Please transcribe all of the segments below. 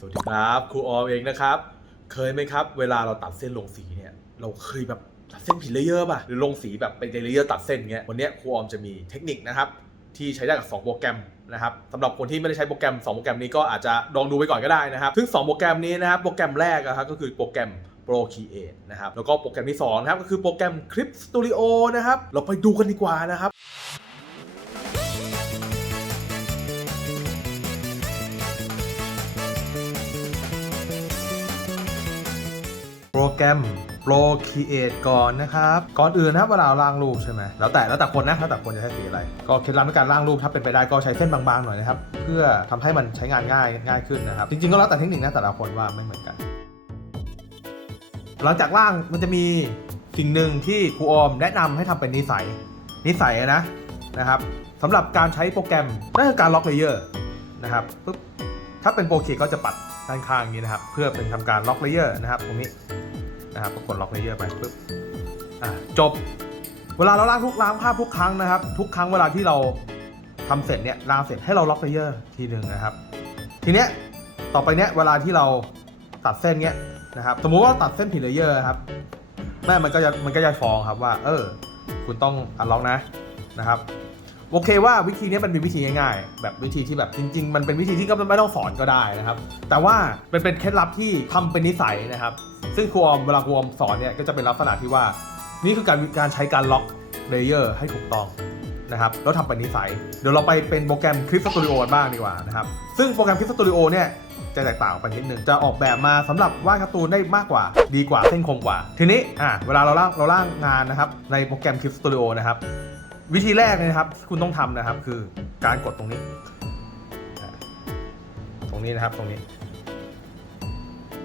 สวัสดีครับครูออมเองนะครับ เคยไหมครับ เวลาเราตัดเส้นลงสีเนี่ย เราเคยแบบตัดเส้นผิดเลเยอร์ป่ะหรือลงสีแบบเป็นเลเยอร์ตัดเส้นเงี้ยวันนี้ครูออมจะมีเทคนิคนะครับ ที่ใช้ได้กับ 2 โปรแกรมนะครับสำหรับคนที่ไม่ได้ใช้โปรแกรม 2 โปรแกรมนี้ก็อาจจะลองดูไปก่อนก็ได้นะครับซึ่ง 2 โปรแกรมนี้นะครับโปรแกรมแรกอะครับก็คือโปรแกรม Procreate นะครับแล้วก็โปรแกรมที่สองนะครับก็คือโปรแกรม Clip Studio นะครับเราไปดูกันดีกว่านะครับ โปรแกรม Procreate ก่อนนะครับ ก่อนอื่นนะเวลาราล่างรูปใช่ไหมแล้วแต่แล้วแต่คนนะแล้วแต่คนจะใช้สีอะไร ก็เคล็ดลับในการล่างรูปถ้าเป็นไปได้ก็ใช้เส้นบางๆหน่อยนะครับ เพื่อทำให้มันใช้งานง่ายง่ายขึ้นนะครับ จริงๆก็แล้วแต่เทคนิคนะแต่ละคนว่าไม่เหมือนกัน หลังจากล่างมันจะมีสิ่งหนึ่งที่ครูออมแนะนำให้ทำเป็นนิสัย นิสัยนะนะครับสำหรับการใช้โปรแกรมนั่นคือการล็อกเลเยอร์นะครับปุ๊บถ้าเป็นโปรเคก็จะปัด ด้านข้างนี้นะครับ เพื่อเป็นทำการล็อกเลเยอร์นะครับ ตรงนี้นะครับก็กดล็อกเลเยอร์ไปปุ๊บอ่าจบ เวลาเราล้างทุกล้างภาพทุกครั้งนะครับ ทุกครั้งเวลาที่เราทำเสร็จเนี่ยล้างเสร็จให้เราล็อกเลเยอร์ทีหนึ่งนะครับ ทีเนี้ยต่อไปเนี้ยเวลาที่เราตัดเส้นเนี้ยนะครับสมมุติว่าตัดเส้นผิดเลเยอร์ครับแม่มันก็จะมันก็จะฟ้องครับว่า เออ คุณต้องอันล็อกนะนะครับ โอเคว่าวิธีนี้มันเป็นวิธีง่ายๆ แบบวิธีที่แบบจริง ๆ มันเป็นวิธีที่ก็ไม่ต้องสอนก็ได้นะครับ แต่ว่าเป็นเป็นเคล็ดลับที่ทำเป็นนิสัยนะครับ ซึ่งครูออมเวลาครูออมสอนเนี่ยก็จะเป็นลักษณะที่ว่า นี่คือการการใช้การล็อกเลเยอร์ให้ถูกต้องนะครับแล้วทำเป็นนิสัย เดี๋ยวเราไปเป็นโปรแกรมคลิปสตูดิโอบ้างดีกว่านะครับซึ่งโปรแกรมคลิปสตูดิโอเนี่ยจะแตกต่างไปนิดนึงจะออกแบบมาสำหรับวาดการ์ตูนได้มากกว่า ดีกว่าเส้นคมกว่า ทีนี้อะเวลาเราล่างเราล่างงานนะครับในโปรแกรมคลิปสตูดิโอนะครับ วิธีแรกเลยนะครับที่คุณต้องทำนะครับ คือการกดตรงนี้ ตรงนี้นะครับตรงนี้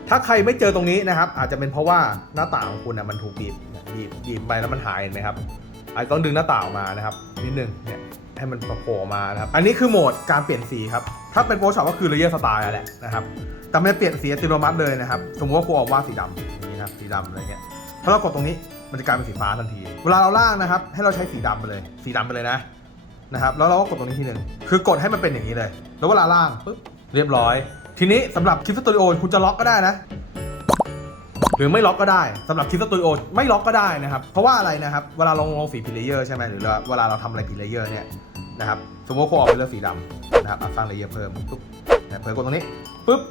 ถ้าใครไม่เจอตรงนี้นะครับ อาจจะเป็นเพราะว่าหน้าต่างของคุณนะมันถูกบีบบีบบีบไปแล้วมันหายเห็นไหมครับอาจต้องดึงหน้าต่างออกมานะครับนิดนึงเนี่ยให้มันโผล่มานะครับ อันนี้คือโหมดการเปลี่ยนสีครับ ถ้าเป็นโ h รช็อปก็คือเลเยอร์สไตล์แหละนะครับแต่ไมันจะเปลี่ยนสีอัตโนมัติเลยนะครับ สมมติว่าครูออกว่าดสีดำอย่างนี้นะครับสีดำอะไรเงี้ยถ้าเรากดตรงนี้ มันจะกลายเป็นสีฟ้าทันที เวลาเราล่างนะครับ ให้เราใช้สีดำไปเลย สีดำไปเลยนะนะครับแล้วเราก็กดตรงนี้ทีหนึ่งคือกดให้มันเป็นอย่างนี้เลย แล้วเวลาล่างปุ๊บเรียบร้อย ทีนี้สำหรับคลิปสตูดิโอคุณจะล็อกก็ได้นะ หรือไม่ล็อกก็ได้สำหรับคลิปสตูดิโอไม่ล็อกก็ได้นะครับเพราะว่าอะไรนะครับเวลาลงลงสีพิเลเยอร์ใช่ไหมหรือเวลาเราทำอะไรพิเลเยอร์เนี่ยนะครับสมมติว่าออกเป็นเลือกสีดำนะครับสร้างเลเยอร์เพิ่มปุ๊บเนี่ยเพิ่มกดตรงนี้ปุ๊บ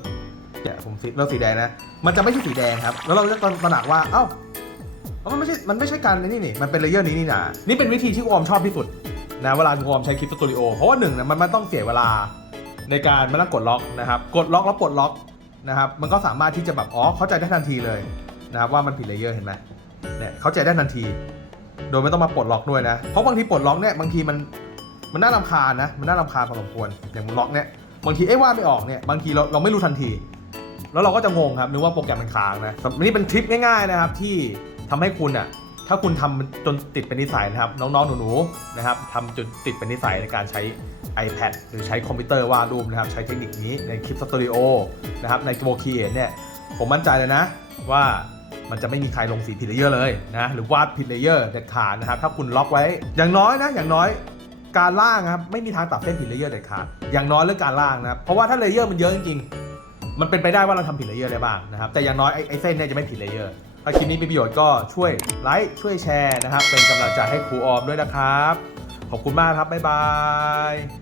เนี่ยผมสีเลือกสีแดงนะมันจะไม่ใช่สีแดงครับแล้วเราจะตระหนักว่าเอ้า เอ้ามันไม่ใช่ มันไม่ใช่การนี่นี่ มันเป็นเลเยอร์นี้นี่นะนี่เป็นวิธีที่ออมชอบที่สุดนะเวลาออมใช้คลิปสตูดิโอ เพราะว่าหนึ่งนะมันมันต้องเสียเวลาในการมานั่งกดล็อกนะครับ กดล็อกแล้วปลดล็อกนะครับ มันก็สามารถที่จะแบบ อ๋อ เข้าใจได้ทันทีเลยนะครับว่ามันผิดเลเยอร์เห็นไหมเนี่ยเข้าใจได้ทันที โดยไม่ต้องมาปลดล็อกด้วยนะ เพราะบางทีปลดล็อกเนี่ยบางทีมันมันน่ารำคาญนะ มันน่ารำคาญพอสมควร อย่างมันล็อกเนี่ย บางทีเอ๊ะว่าไม่ออกเนี่ย บางทีเราเราไม่รู้ทันที แล้วเราก็จะงงครับ นึกว่าโปรแกรมมันค้างนะนี่เป็นทริปง่ายๆนะครับที่ ทำให้คุณอะถ้าคุณทำจนติดเป็นนิสัยนะครับ น้องๆหนูๆนะครับทำจนติดเป็นนิสัยในการใช้ iPad หรือใช้คอมพิวเตอร์วาดรูปนะครับ ใช้เทคนิคนี้ในคลิปสตูดิโอนะครับในโปรคีเอเนี่ยผมมั่นใจเลยนะว่ามันจะไม่มีใครลงสีผิดเลเยอร์เลยนะหรือวาดผิดเลเยอร์เด็ดขาดนะครับ ถ้าคุณล็อกไว้อย่างน้อยนะอย่างน้อยการล่างครับไม่มีทางตัดเส้นผิดเลเยอร์เด็ดขาดอย่างน้อยเรื่องการล่างนะครับเพราะว่าถ้าเลเยอร์มันเยอะจริงๆมันเป็นไปได้ว่าเราทำผิดเลเยอร์ได้บ้างนะครับแต่อย่างน้อยไอ้เส้นเนี่ยจะไม่ผิดเลเยอร์ ถ้าคลิปนี้มีประโยชน์ก็ช่วยไลค์ช่วยแชร์นะครับ เป็นกำลังใจให้ครูออมด้วยนะครับ ขอบคุณมากครับ บ๊ายบาย